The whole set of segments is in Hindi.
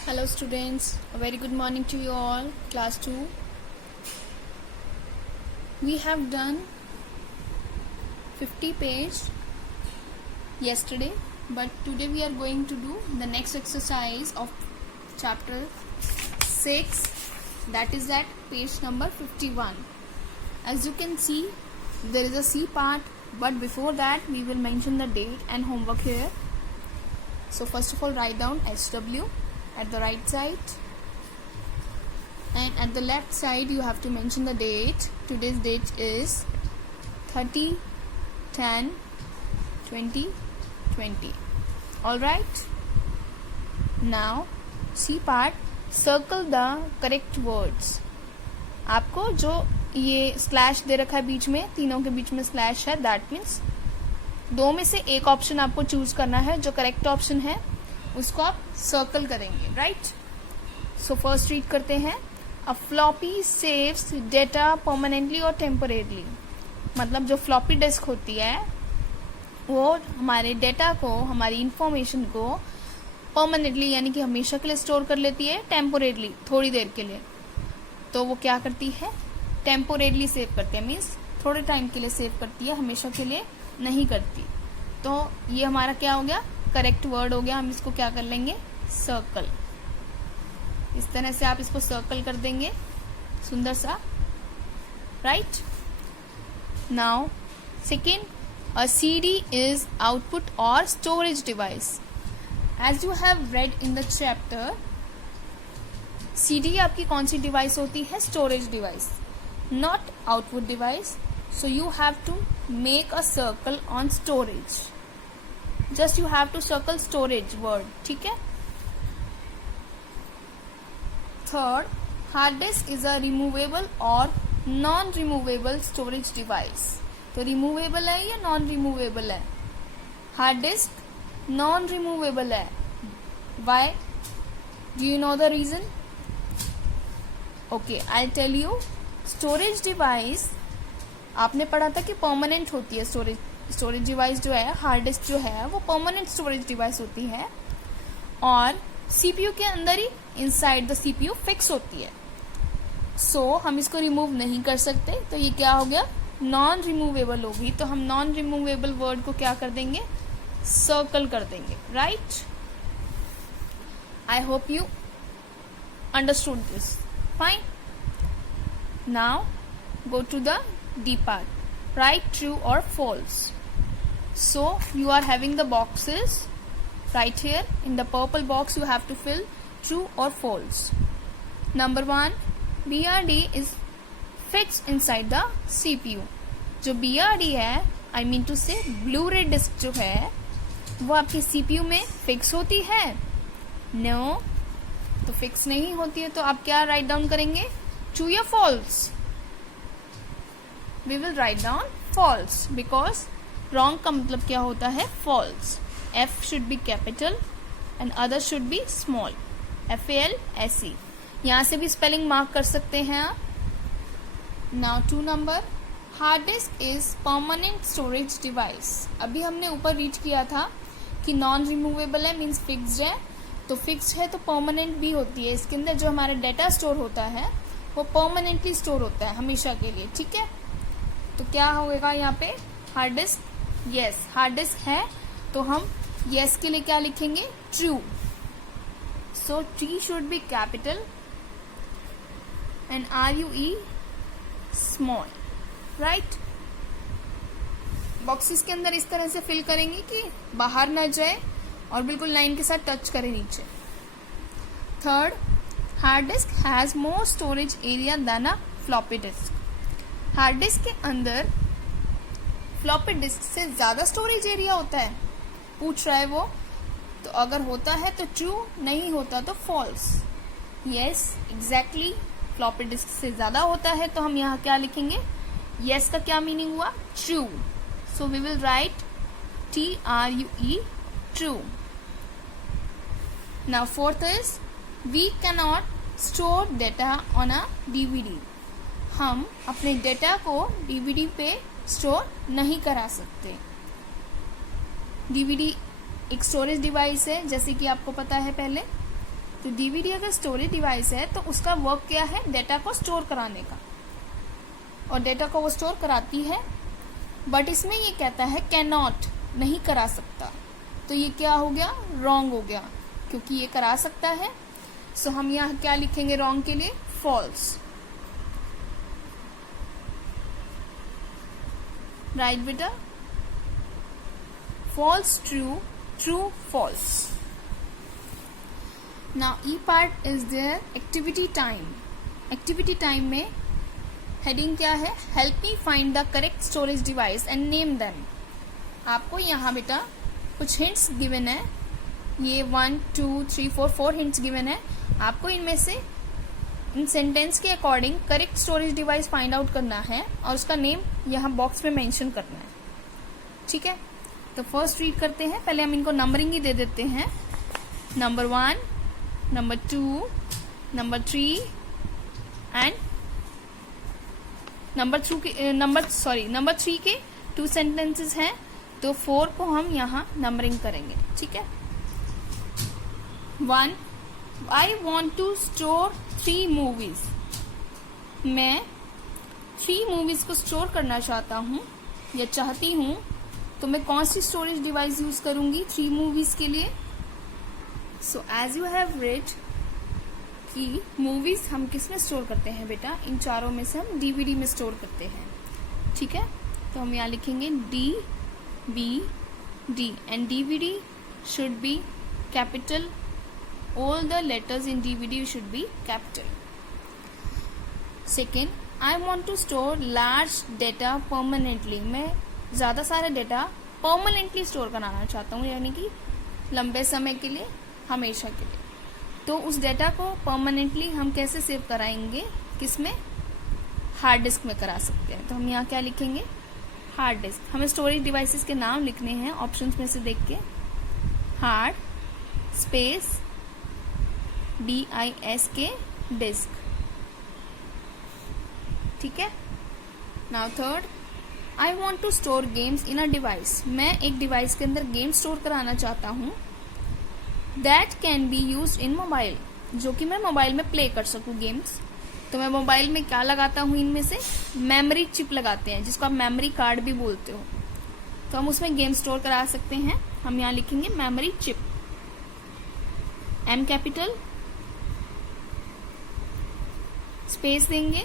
Hello students, a very good morning to you all, class 2. We have done 50 page yesterday, but today we are going to do the next exercise of chapter 6, that is at page number 51. As you can see, there is a C part, but before that we will mention the date and homework here. So first of all, write down SW at the right side, and at the left side you have to mention the date. Today's date is 30/10/2020. Alright, now C part, circle the correct words. आपको जो ये स्लैश दे रखा है बीच में, तीनों के बीच में स्लैश है, दैट मीन्स दो में से एक ऑप्शन आपको चूज करना है. जो करेक्ट ऑप्शन है उसको आप सर्कल करेंगे, राइट. सो फर्स्ट रीड करते हैं. अ फ्लॉपी सेव्स डेटा परमानेंटली और टेम्परेरली. मतलब जो फ्लॉपी डिस्क होती है वो हमारे डेटा को, हमारी इंफॉर्मेशन को परमानेंटली यानी कि हमेशा के लिए स्टोर कर लेती है, टेम्पोरेरली थोड़ी देर के लिए. तो वो क्या करती है, टेम्पोरेरली सेव करती है, मीन्स थोड़े टाइम के लिए सेव करती है, हमेशा के लिए नहीं करती. तो ये हमारा क्या हो गया, करेक्ट वर्ड हो गया. हम इसको क्या कर लेंगे, सर्कल. इस तरह से आप इसको सर्कल कर देंगे सुंदर सा, right. Now second, a CD is output और storage device. As you have read in the chapter, CD आपकी कौन सी डिवाइस होती है, storage device, not output device. So you have to make a circle on storage. Just you have to circle storage word, ठीक है. Third, hard disk is a removable or non-removable storage device. तो removable है या non-removable है, hard disk non-removable है. Why? Do you know the reason? Okay, I'll tell you. Storage device आपने पढ़ा था कि परमानेंट होती है. स्टोरेज डिवाइस जो है, हार्ड डिस्क जो है, वो परमानेंट स्टोरेज डिवाइस होती है और सीपीयू के अंदर ही, इनसाइड द सीपीयू फिक्स होती है. सो हम इसको रिमूव नहीं कर सकते. तो ये क्या हो गया, नॉन रिमूवेबल होगी. तो हम नॉन रिमूवेबल वर्ड को क्या कर देंगे, सर्कल कर देंगे, right. I hope you understood this. Fine. Now go to the D part. Write true or false. So you are having the boxes right here. In the purple box you have to fill true or false. Number 1, BRD is fixed inside the CPU. जो BRD है, I mean to say Blu-ray disc जो है, वो आपकी CPU में फिक्स होती है. No, तो फिक्स नहीं होती है. तो आप क्या राइट डाउन करेंगे, ट्रू या false. We will write down false because wrong का मतलब क्या होता है, false. F should be capital and other should be small. FALSE. यहाँ से भी स्पेलिंग मार्क कर सकते हैं आप. Now 2 number, hard disk is permanent storage device. अभी हमने ऊपर रीड किया था कि नॉन रिमूवेबल है, मीन्स फिक्स्ड है. तो फिक्स्ड है तो परमानेंट भी होती है. इसके अंदर जो हमारा डेटा स्टोर होता है वो परमानेंटली स्टोर होता है, हमेशा के लिए, ठीक है. तो क्या होगा यहाँ पे, hard disk, yes hard disk है. तो हम यस के लिए क्या लिखेंगे, true. So T should be capital and RUE small, right. Boxes के अंदर इस तरह से फिल करेंगे कि बाहर ना जाए और बिल्कुल लाइन के साथ टच करे नीचे. Third, hard disk has more storage area than a floppy disk. Hard disk के अंदर फ्लॉपी डिस्क से ज्यादा स्टोरेज एरिया होता है, पूछ रहा है वो. तो अगर होता है तो ट्रू, नहीं होता तो false. Yes exactly, floppy disk से ज्यादा होता है. तो हम यहाँ क्या लिखेंगे, यस का क्या मीनिंग हुआ, true. So we will write TRUE, true. Now fourth is, we can not store data on a DVD. हम अपने डेटा को DVD पे स्टोर नहीं करा सकते. DVD एक स्टोरेज डिवाइस है, जैसे कि आपको पता है पहले. तो डीवीडी अगर स्टोरेज डिवाइस है तो उसका वर्क क्या है, डेटा को स्टोर कराने का, और डेटा को वो स्टोर कराती है। बट इसमें ये कहता है कैन नॉट, नहीं करा सकता, तो ये क्या हो गया, रॉन्ग हो गया, क्योंकि ये करा सकता है। सो हम यहाँ क्या लिखेंगे रॉन्ग के लिए, फॉल्स। राइट बेटा, false true, true false. Now E part is there activity time. Activity time में हेडिंग क्या है, help me find the correct storage device and name them. आपको यहाँ बेटा कुछ हिंट्स गिवन है, ये 1 2 3 4 हिंट्स गिवन है। आपको इनमें से इन सेंटेंस के according correct storage device find out करना है और उसका नेम यहाँ बॉक्स में मेंशन करना है। ठीक है, तो फर्स्ट रीड करते हैं। पहले हम इनको नंबरिंग ही दे देते हैं, number 1, number 2, number 3 and number 3 के 2 सेंटेंसेस हैं, तो 4 को हम यहाँ नंबरिंग करेंगे। ठीक है, 1, I want to store 3 movies. मैं 3 मूवीज को स्टोर करना चाहता हूँ या चाहती हूँ, तो मैं कौन सी स्टोरेज डिवाइस यूज करूंगी 3 मूवीज के लिए। So as you have read कि मूवीज हम किस में स्टोर करते हैं बेटा, इन चारों में से हम डीवीडी में स्टोर करते हैं। ठीक है, तो हम यहाँ लिखेंगे DVD and DVD should be capital, all the letters in DVD should be capital. Second, I want to store large data permanently. मैं ज़्यादा सारा डेटा permanently स्टोर कराना चाहता हूँ, यानी कि लंबे समय के लिए, हमेशा के लिए। तो उस डेटा को परमानेंटली हम कैसे सेव कराएंगे, किसमें, हार्ड डिस्क में करा सकते हैं। तो हम यहाँ क्या लिखेंगे, हार्ड डिस्क। हमें स्टोरेज डिवाइसेस के नाम लिखने हैं ऑप्शंस में से देख के, हार्ड स्पेस DISK डिस्क। ठीक है, now third, I want to store games in a device. मैं एक डिवाइस के अंदर गेम स्टोर कराना चाहता हूँ, that can be use in mobile, जो कि मैं मोबाइल में प्ले कर सकूँ गेम्स। तो मैं मोबाइल में क्या लगाता हूँ, इनमें से मेमोरी चिप लगाते हैं, जिसको आप मेमोरी कार्ड भी बोलते हो। तो हम उसमें गेम स्टोर करा सकते हैं। हम यहाँ लिखेंगे memory chip, M capital, space देंगे,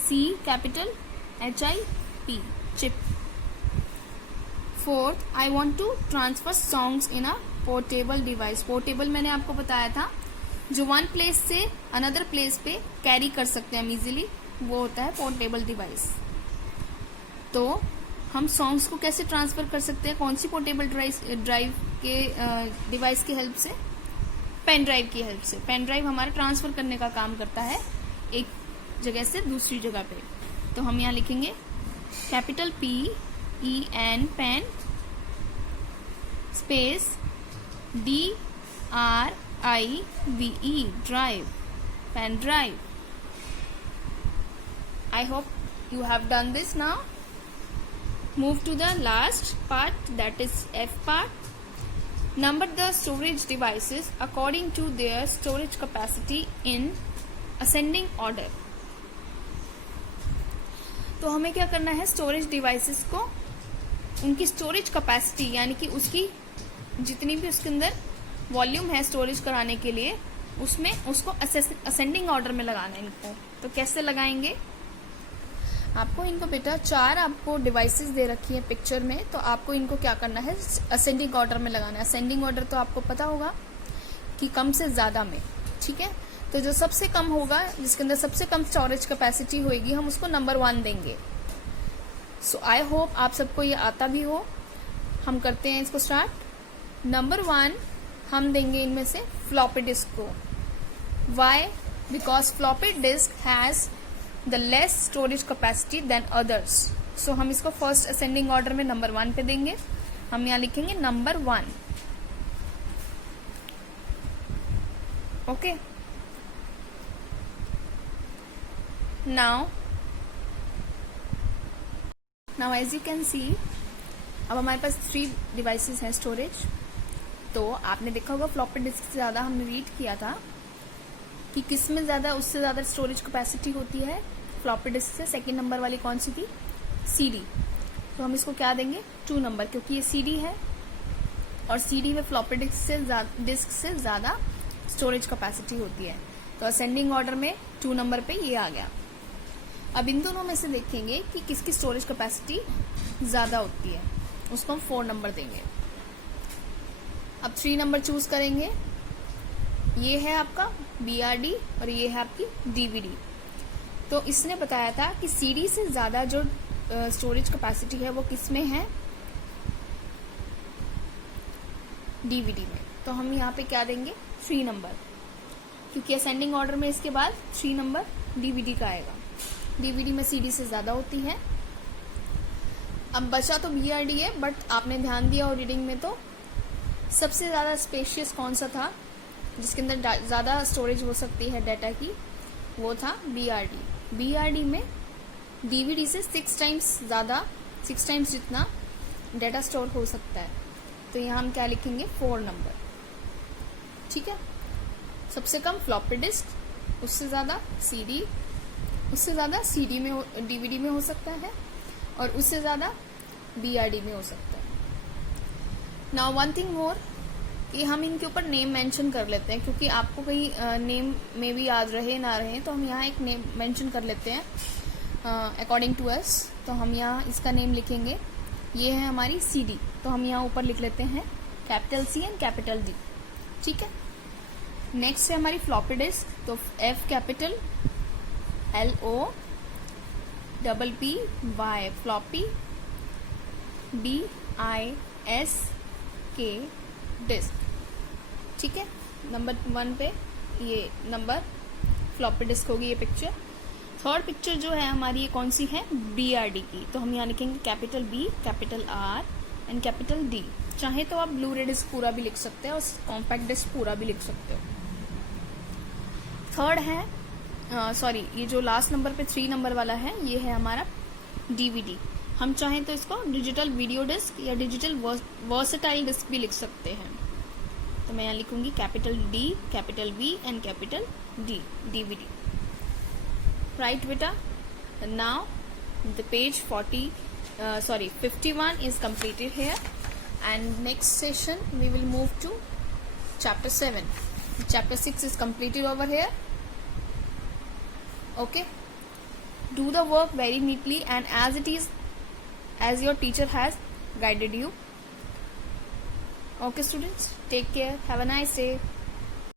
C capital, HIP, chip. Fourth, I want to transfer songs in a portable device. Portable मैंने आपको बताया था, जो वन प्लेस से अनदर प्लेस पे कैरी कर सकते हैं हम इजीली, वो होता है पोर्टेबल डिवाइस। तो हम सॉन्ग्स को कैसे ट्रांसफर कर सकते हैं, कौन सी पोर्टेबल ड्राइव के डिवाइस की हेल्प से, पेन ड्राइव की हेल्प से। पेन ड्राइव हमारा ट्रांसफर करने का काम करता है एक जगह से दूसरी जगह पे। तो हम यहाँ लिखेंगे capital PEN, pen, space DRIVE, drive, pen drive. I hope you have done this now. Move to the last part, that is F part. Number the storage devices according to their storage capacity in ascending order. तो हमें क्या करना है, स्टोरेज डिवाइसेस को उनकी स्टोरेज कैपेसिटी, यानी कि उसकी जितनी भी उसके अंदर वॉल्यूम है स्टोरेज कराने के लिए, उसमें उसको असेंडिंग ऑर्डर में लगाना है इनको। तो कैसे लगाएंगे, आपको इनको बेटा 4 आपको डिवाइसेस दे रखी है पिक्चर में, तो आपको इनको क्या करना है, असेंडिंग ऑर्डर में लगाना है। असेंडिंग ऑर्डर तो आपको पता होगा कि कम से ज्यादा में, ठीक है। तो जो सबसे कम होगा, जिसके अंदर सबसे कम स्टोरेज कैपेसिटी होगी, हम उसको नंबर 1 देंगे। सो आई होप आप सबको ये आता भी हो। हम करते हैं इसको स्टार्ट। नंबर 1 हम देंगे इनमें से फ्लॉपी डिस्क को। Why? Because floppy disk has the less storage capacity than others. So हम इसको फर्स्ट असेंडिंग ऑर्डर में नंबर 1 पे देंगे। हम यहाँ लिखेंगे number 1। Okay, now as you can see, अब हमारे पास 3 डिवाइसेस हैं स्टोरेज। तो आपने देखा होगा फ्लॉपी डिस्क से ज़्यादा हमने रीड किया था कि किस में ज़्यादा, उससे ज़्यादा स्टोरेज कैपेसिटी होती है फ्लॉपी डिस्क से। सेकेंड नंबर वाली कौन सी थी? CD। तो हम इसको क्या देंगे? 2 नंबर, क्योंकि ये CD है और CD में फ्लॉपी डिस्क से ज़्यादा स्टोरेज कैपेसिटी होती है। तो असेंडिंग ऑर्डर में 2 नंबर पे ये आ गया। अब इन दोनों में से देखेंगे कि किसकी स्टोरेज कैपेसिटी ज़्यादा होती है, उसको हम 4 नंबर देंगे। अब 3 नंबर चूज करेंगे। ये है आपका BRD और ये है आपकी DVD। तो इसने बताया था कि CD से ज़्यादा जो स्टोरेज कैपेसिटी है वो किस में है? DVD में। तो हम यहाँ पे क्या देंगे? 3 नंबर, क्योंकि असेंडिंग ऑर्डर में इसके बाद 3 नंबर DVD का आएगा। DVD में CD से ज़्यादा होती है। अब बचा तो BRD है, बट आपने ध्यान दिया और रीडिंग में तो सबसे ज़्यादा स्पेशियस कौन सा था जिसके अंदर ज़्यादा स्टोरेज हो सकती है डाटा की? वो था BRD। BRD में DVD से 6 टाइम्स जितना डाटा स्टोर हो सकता है। तो यहाँ हम क्या लिखेंगे? 4 नंबर। ठीक है। सबसे कम फ्लॉपी डिस्क, उससे ज़्यादा CD, उससे ज़्यादा DVD में हो सकता है और उससे ज़्यादा BRD में हो सकता है। नाउ वन थिंग मोर, कि हम इनके ऊपर नेम मेंशन कर लेते हैं, क्योंकि आपको कहीं नेम में भी याद रहे ना रहे, तो हम यहाँ एक नेम मेंशन कर लेते हैं अकॉर्डिंग टू अस। तो हम यहाँ इसका नेम लिखेंगे। ये है हमारी CD, तो हम यहाँ ऊपर लिख लेते हैं capital C and capital D। ठीक है। नेक्स्ट है हमारी फ्लॉपी डिस्क, तो F capital, LOPPY floppy, DISK disk. ठीक है। नंबर 1 पे ये नंबर फ्लॉपी डिस्क होगी, ये पिक्चर। थर्ड पिक्चर जो है हमारी, ये कौन सी है? BRD की। तो हम यहाँ लिखेंगे capital B, capital R and capital D। चाहे तो आप ब्लू रे डिस्क पूरा भी लिख सकते हैं और कॉम्पैक्ट डिस्क पूरा भी लिख सकते हो। थर्ड है ये जो लास्ट नंबर पे 3 नंबर वाला है, ये है हमारा DVD। हम चाहें तो इसको डिजिटल वीडियो डिस्क या डिजिटल वर्सेटाइल डिस्क भी लिख सकते हैं। तो मैं यहाँ लिखूंगी capital D, capital V and capital D, DVD। Right बेटा। Now the page 51 is completed here, and next session we will move to chapter 7. Chapter 6 is completed over here. Okay, do the work very neatly and as your teacher has guided you. Okay students, take care, have a nice day.